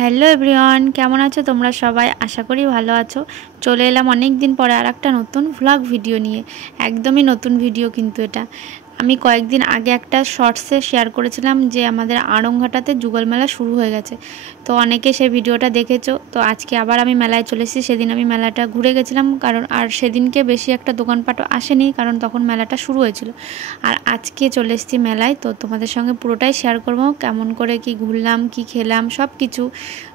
Hello everyone, কেমন আছো তোমরা সবাই? আশা করি ভালো আছো। চলে এলাম অনেক দিন পরে আর একটা নতুন ভ্লগ ভিডিও নিয়ে। একদমই নতুন ভিডিও কিন্তু এটা। আমি কয়েকদিন আগে একটা শর্টসে শেয়ার করেছিলাম যে আমাদের আড়ংঘাটাতে যুগল মেলা শুরু হয়ে গেছে। তো অনেকে সেই ভিডিওটা দেখেছো। তো আজকে আবার আমি মেলায় চলে এসেছি। সেদিন আমি মেলাটা ঘুরে গেছিলাম, কারণ আর সেদিনকে বেশি একটা দোকানপাটও আসেনি, কারণ তখন মেলাটা শুরু হয়েছিল। আর আজকে চলে এসেছি মেলায়, তো তোমাদের সঙ্গে পুরোটাই শেয়ার করবো, কেমন করে কি ঘুরলাম, কি খেলাম, সব কিছু।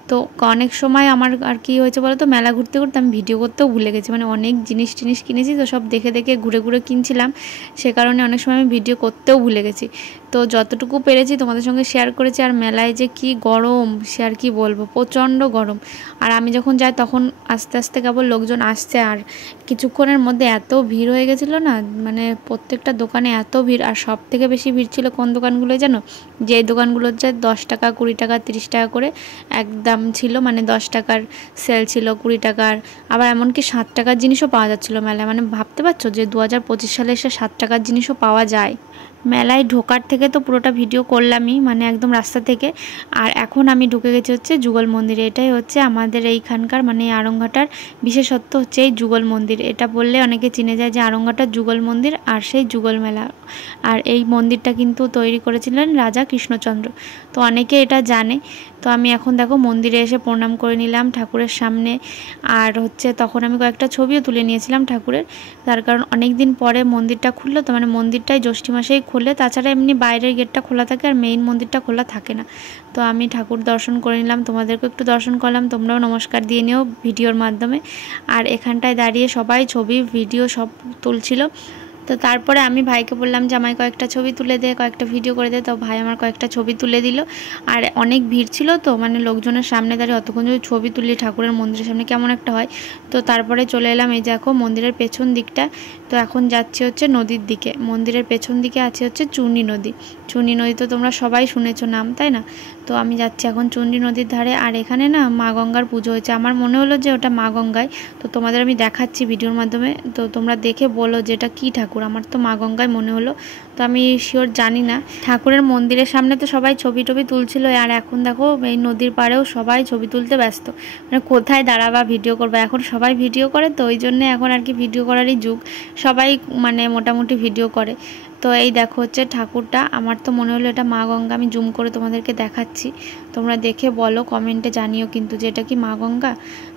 তো অনেক সময় আমার আর কি হয়েছে বলো তো, মেলা ঘুরতে ঘুরতে আমি ভিডিও করতেও ভুলে গেছি। মানে অনেক জিনিস কিনেছি, তো সব দেখে দেখে ঘুরে ঘুরে কিনছিলাম, সে কারণে অনেক সময় আমি ভিডিও করতেও ভুলে গেছি। তো যতটুকু পেরেছি তোমাদের সঙ্গে শেয়ার করেছি। আর মেলায় যে কি গরম, সে আর কি বলবো, প্রচণ্ড গরম। আর আমি যখন যাই তখন আস্তে আস্তে কেবল লোকজন আসছে, আর কিছুক্ষণের মধ্যে এত ভিড় হয়ে গেছিলো না, মানে প্রত্যেকটা দোকানে এত ভিড়। আর সব থেকে বেশি ভিড় ছিল কোন দোকানগুলোয় জানো? যে দোকানগুলো হচ্ছে 10 টাকা, 20 টাকা, 30 টাকা করে একদম ছিল। মানে 10 টাকার সেল ছিল, 20 টাকার, আবার এমনকি 7 টাকার জিনিসও পাওয়া যাচ্ছিলো মেলায়। মানে ভাবতে পারছো যে 2025 সালে এসে 7 টাকার জিনিসও পাওয়া যায়। মেলায় ঢোকার থেকে তো পুরোটা ভিডিও করলামই, মানে একদম রাস্তা থেকে। আর এখন আমি ঢুকে গেছি হচ্ছে যুগল মন্দিরে। এটাই হচ্ছে আমাদের এইখানকার, মানে আড়ংঘাটার বিশেষত্ব হচ্ছে এই যুগল মন্দির। এটা বললে অনেকে চিনে যায় যে আড়ংঘাটার যুগল মন্দির আর সেই যুগল মেলা। আর এই মন্দিরটা কিন্তু তৈরি করেছিলেন রাজা কৃষ্ণচন্দ্র। তো অনেকে এটা জানে। তো আমি এখন দেখো মন্দিরে এসে প্রণাম করে নিলাম ঠাকুরের সামনে। আর হচ্ছে তখন আমি কয়েকটা ছবিও তুলে নিয়েছিলাম ঠাকুরের, তার কারণ অনেক দিন পরে মন্দিরটা খুললো। তো মানে মন্দিরটাই জ্যৈষ্ঠ মাসেই খোলে, তাছাড়া এমনি বাইরের গেটটা খোলা থাকে, আর মেইন মন্দিরটা খোলা থাকে না। তো আমি ঠাকুর দর্শন করে নিলাম, তোমাদেরকেও একটু দর্শন করলাম, তোমরাও নমস্কার দিয়ে নিও ভিডিওর মাধ্যমে। আর এখানটায় দাঁড়িয়ে সবাই ছবি ভিডিও সব তুলছিল। তো তারপরে আমি ভাইকে বললাম যে আমায় কয়েকটা ছবি তুলে দে, কয়েকটা ভিডিও করে দে। তো ভাই আমার কয়েকটা ছবি তুলে দিল। আর অনেক ভিড় ছিল, তো মানে লোকজনের সামনে দাঁড়িয়ে অতক্ষণ যদি ছবি তুলি ঠাকুরের মন্দিরের সামনে কেমন একটা হয়। তো তারপরে চলে এলাম এই দেখো মন্দিরের পেছন দিকটা। তো এখন যাচ্ছি হচ্ছে নদীর দিকে। মন্দিরের পেছন দিকে আছে হচ্ছে চূর্ণী নদী। চূর্ণী নদী তো তোমরা সবাই শুনেছো নাম, তাই না? তো আমি যাচ্ছি এখন চূর্ণী নদীর ধারে। আর এখানে না মা গঙ্গার পুজো হয়েছে। আমার মনে হলো যে ওটা মা গঙ্গায়। তো তোমাদের আমি দেখাচ্ছি ভিডিওর মাধ্যমে, তো তোমরা দেখে বলো যে এটা কী ঠাকুর। আমার তো মা গঙ্গায় মনে হলো, তো আমি শিওর জানি না। ঠাকুরের মন্দিরের সামনে তো সবাই ছবি টবি তুলছিল, আর এখন দেখো এই নদীর পাড়েও সবাই ছবি তুলতে ব্যস্ত। মানে কোথায় দাঁড়াবা ভিডিও করবা, এখন সবাই ভিডিও করে, তো ওই জন্যে এখন আর কি ভিডিও করারই যুগ। সবাই মানে মোটামুটি ভিডিও করে। তো এই দেখো হচ্ছে ঠাকুরটা, আমার তো মনে হলো এটা মা গঙ্গা। আমি জুম করে তোমাদেরকে দেখাচ্ছি, তোমরা দেখে বলো, কমেন্টে জানিও কিন্তু যে এটা কি মা গঙ্গা।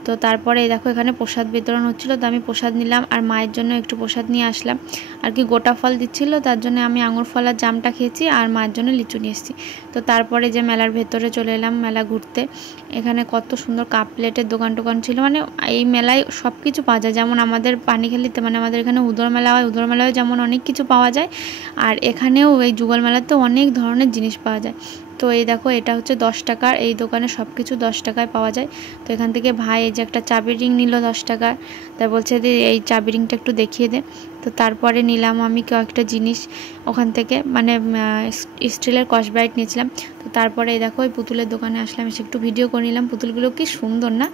তো তারপরে এই দেখো এখানে প্রসাদ বিতরণ হচ্ছিলো, তো আমি প্রসাদ নিলাম, আর মায়ের জন্য একটু প্রসাদ নিয়ে আসলাম। আর কি গোটা ফল দিচ্ছিলো, তার জন্য আমি আঙুর ফল আর জামটা খেয়েছি, আর মায়ের জন্য লিচু নিয়ে এসেছি। তো তারপরে যে মেলার ভেতরে চলে এলাম মেলা ঘুরতে। এখানে কত সুন্দর কাপ প্লেটের দোকান টোকান ছিল। মানে এই মেলায় সব কিছু পাওয়া যায়, যেমন আমাদের পানিখালিতে, মানে আমাদের এখানে উদর মেলা হয়, উদর মেলায় যেমন অনেক কিছু পাওয়া যায়, আর এখানেও এই যুগল মেলাতেও অনেক ধরনের জিনিস পাওয়া যায়। তো এই দেখো এটা হচ্ছে 10 টাকার, এই দোকানে সব কিছু 10 টাকায় পাওয়া যায়। তো এখান থেকে ভাই এই যে একটা চাবি রিং নিল 10 টাকার, তাই বলছে যে এই চাবি রিংটা একটু দেখিয়ে দে। তো তারপরে নিলাম আমি কয়েকটা জিনিস ওখান থেকে, মানে স্টিলের কসব্রাইট নিয়েছিলাম। তো তারপরে এই দেখো ওই পুতুলের দোকানে আসলাম, এসে একটু ভিডিও করে নিলাম। পুতুলগুলো কি সুন্দর না?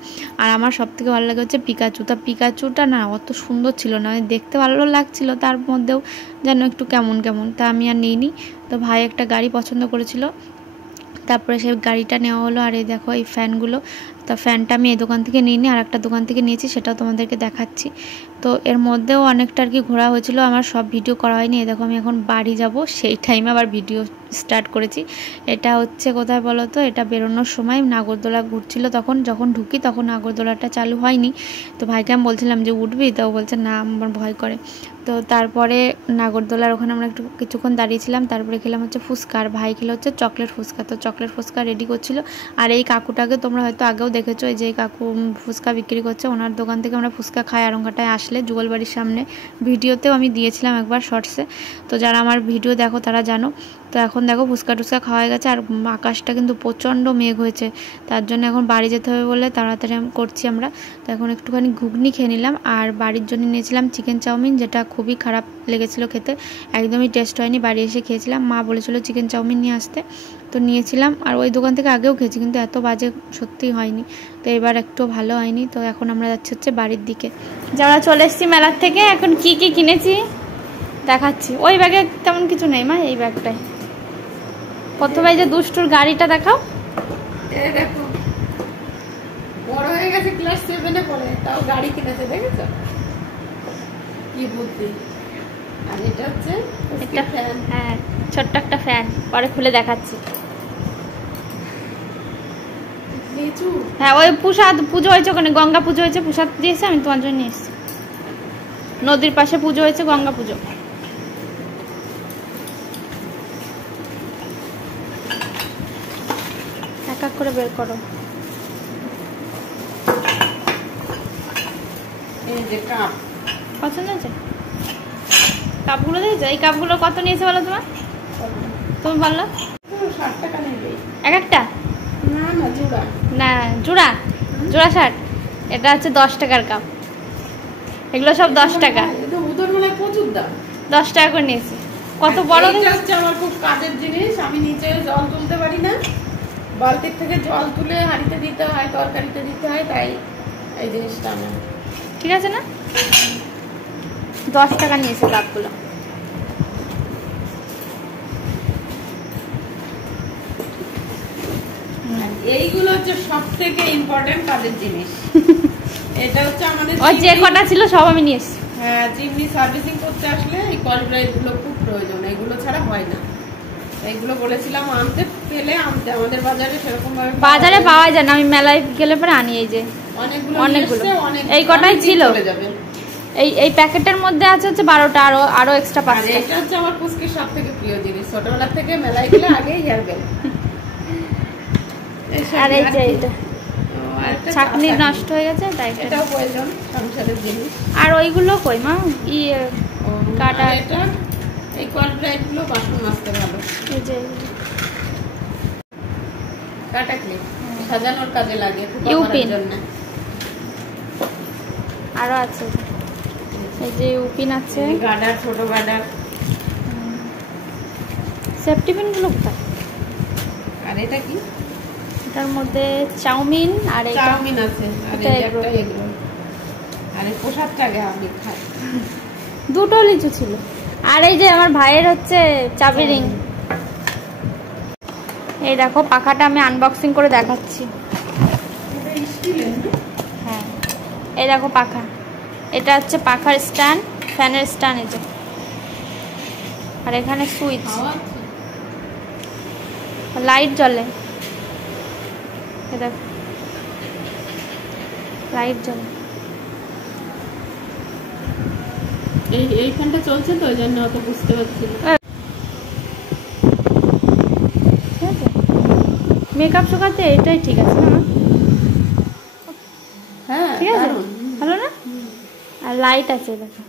আর আমার সবথেকে ভালো লাগে হচ্ছে পিকাচু। তা পিকাচুটা না অত সুন্দর ছিল না, দেখতে ভালো লাগছিল, তার মধ্যেও যেন একটু কেমন কেমন, তা আমি আর নিইনি। তো ভাই একটা গাড়ি পছন্দ করেছিল, তারপরে সেই গাড়িটা নেওয়া হলো। আর এই দেখো এই ফ্যানগুলো, তা ফ্যানটা আমি এই দোকান থেকে নিইনি, আর একটা দোকান থেকে নিয়েছি, সেটাও তোমাদেরকে দেখাচ্ছি। তো এর মধ্যেও অনেকটা আর কি ঘোরা হয়েছিল, আমার সব ভিডিও করা হয়নি। এই দেখো আমি এখন বাড়ি যাব, সেই টাইমে আবার ভিডিও স্টার্ট করেছি। এটা হচ্ছে কোথায় বলো তো, এটা বেরোনোর সময় নাগরদোলা ঘুরছিল, তখন যখন ঢুকি তখন নাগরদোলাটা চালু হয়নি। তো ভাইকে আমি বলছিলাম যে উঠবি, তো বলছে না, আমার ভয় করে। তো তারপরে নাগরদোলার ওখানে আমরা একটু কিছুক্ষণ দাঁড়িয়েছিলাম, তারপরে খেলাম হচ্ছে ফুচকা, আর ভাই খেলো হচ্ছে চকলেট ফুচকা। তো চকলেট ফুচকা রেডি করছিল। আর এই কাকুটাকে তোমরা হয়তো আগেও দেখেছো, এই যে কাকু ফুচকা বিক্রি করছে, ওনার দোকান থেকে আমরা ফুচকা খাই আড়ংঘাটায় আসলে, যুগলবাড়ির সামনে। ভিডিওতেও আমি দিয়েছিলাম একবার শর্টসে, তো যারা আমার ভিডিও দেখো তারা জানো। তো এখন দেখো ফুচকা টুচকা খাওয়া হয়ে গেছে, আর আকাশটা কিন্তু প্রচণ্ড মেঘ হয়েছে, তার জন্য এখন বাড়ি যেতে হবে বলে তাড়াতাড়ি করছি আমরা। তো এখন একটুখানি ঘুগনি খেয়ে নিলাম, আর বাড়ির জন্য নিয়েছিলাম চিকেন চাউমিন, যেটা খুবই খারাপ লেগেছিলো খেতে, একদমই টেস্ট হয়নি। বাড়ি এসে খেয়েছিলাম, মা বলেছিল চিকেন চাউমিন নিয়ে আসতে, তো নিয়েছিলাম। আর ওই দোকান থেকে আগেও খেয়েছি, কিন্তু এত বাজে সত্যিই হয়নি, তো এবার একটু ভালো হয়নি। তো এখন আমরা যাচ্ছি হচ্ছে বাড়ির দিকে। যারা চলে এসেছি মেলার থেকে, এখন কি কি কিনেছি দেখাচ্ছি। ওই ব্যাগে তেমন কিছু নেই মা, এই ব্যাগটাই। প্রথমে এই যে দুষ্টুর গাড়িটা দেখাও। গেছে ক্লাস 7 এ পড়ে, তাও গাড়ি কিনেছে, দেখেছো কি বুদ্ধি। আর এটা হচ্ছে একটা ফ্যান, হ্যাঁ ছোট্ট একটা ফ্যান, পরে খুলে দেখাচ্ছি। হ্যাঁ ওই প্রসাদ পুজো হয়েছে, ওখানে গঙ্গা পুজো হয়েছে, প্রসাদ দিয়েছে, আমি তোমার জন্য নিয়ে এসেছি। নদীর পাশে পুজো হয়েছে, গঙ্গা পুজো। এক এক করে বের করো। এই যে কাপ পছন্দ হয়েছে? কাপগুলো দিয়েছে? এই কাপগুলো কত নিয়েছে বলো তোমার? তুমি বললো 60 টাকা নেবে এক একটা? না না জোড়া, না জোড়া, জোড়া 60। এটা হচ্ছে 10 টাকার কাপ, এগুলো সব 10 টাকা। এটা উদর মানে প্রচুর দাম, 10 টাকা করে নিয়েছে। কত বড়! এটা হচ্ছে আমার খুব কাজের জিনিস। আমি নিচে জল তুলতে পারি না, বালতির থেকে জল তুলে হাঁড়িতে দিতে হয়, তরকারিতে দিতে হয়, তাই এই জিনিসটা আমার। ঠিক আছে না? 10 টাকা নিয়েছে কাপগুলো। এইগুলো হচ্ছে সবথেকে ইম্পর্টেন্ট কাজের জিনিস। এটা হচ্ছে আমাদের ওই যে কটা ছিল সব আমি নিয়ে এসেছি। হ্যাঁ, চিমনি সার্ভিসিং করতে আসলে এই কলব্রাইট গুলো খুব প্রয়োজন, এগুলো ছাড়া হয় না। এইগুলো বলেছিলাম আনতে, পেলে আনতে, আমাদের বাজারে সেরকম ভাবে বাজারে পাওয়া যায় না, আমি মেলায় গেলে পরে আনি। এই যে অনেকগুলো, এই কটাই ছিল। এই প্যাকেটের মধ্যে আছে হচ্ছে 12টা, আরো এক্সট্রা 5টা। এটা হচ্ছে আমার পুচকির সবথেকে প্রিয় জিনিস, ছোটবেলা থেকে মেলায় গেলে আগে হেয়ার বেল। আর এই যে এটা ছাকনি নষ্ট হয়ে গেছে, তাই এটাও প্রয়োজন সংসারের জিনিস। আর ওইগুলো কই মা? কাটা এটা এই কলব্রাইট গুলো বাসন মাজতে ভালো। এই যে কাটা ক্লিপ সাজানোর কাজে লাগে, ইউপিন জন্য। আরো আছে এই যে ইউপিন আছে, গার্ডার, ছোট গার্ডার। সেফটি পিন গুলো কোথায়? আর এটা কি? এটার মধ্যে চাউমিন, আর এটা চাউমিন আছে, আর এই একটা এগ রোল। আর এই প্রসাদটা আগে আমি খাই। দুটো লিচু ছিল। আর এই যে আমার ভাইয়ের হচ্ছে চাবি রিং। এই দেখো পাখাটা আমি আনবক্সিং করে দেখাচ্ছি। হ্যাঁ এই দেখো পাখা, এটা হচ্ছে পাখার স্ট্যান্ড, ফ্যানের স্ট্যান্ড। এই যে, আর এখানে সুইচ, লাইট জ্বলে। এই দেখো লাইট জ্বলে। এই ফ্যানটা চলছে তো, ওই জন্য অত বুঝতে পারছি না। ঠিক আছে, মেকআপ শুকাতে এটাই ঠিক আছে না? হ্যাঁ ঠিক আছে, ভালো না? আর লাইট আছে দেখো।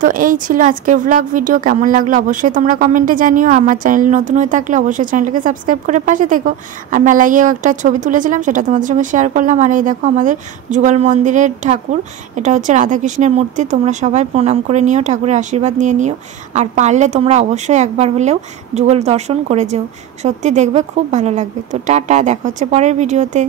তো এই ছিল আজকের ব্লগ ভিডিও। কেমন লাগলো অবশ্যই তোমরা কমেন্টে জানিও। আমার চ্যানেল নতুন হয়ে থাকলে অবশ্যই চ্যানেলটাকে সাবস্ক্রাইব করে পাশে থেকো। আর মেলায় গিয়েও একটা ছবি তুলেছিলাম, সেটা তোমাদের সঙ্গে শেয়ার করলাম। আর এই দেখো আমাদের যুগল মন্দিরের ঠাকুর, এটা হচ্ছে রাধাকৃষ্ণের মূর্তি। তোমরা সবাই প্রণাম করে নিও, ঠাকুরের আশীর্বাদ নিয়ে নিও। আর পারলে তোমরা অবশ্যই একবার হলেও যুগল দর্শন করে যেও, সত্যি দেখবে খুব ভালো লাগবে। তো টাটা, দেখা হচ্ছে পরের ভিডিওতে।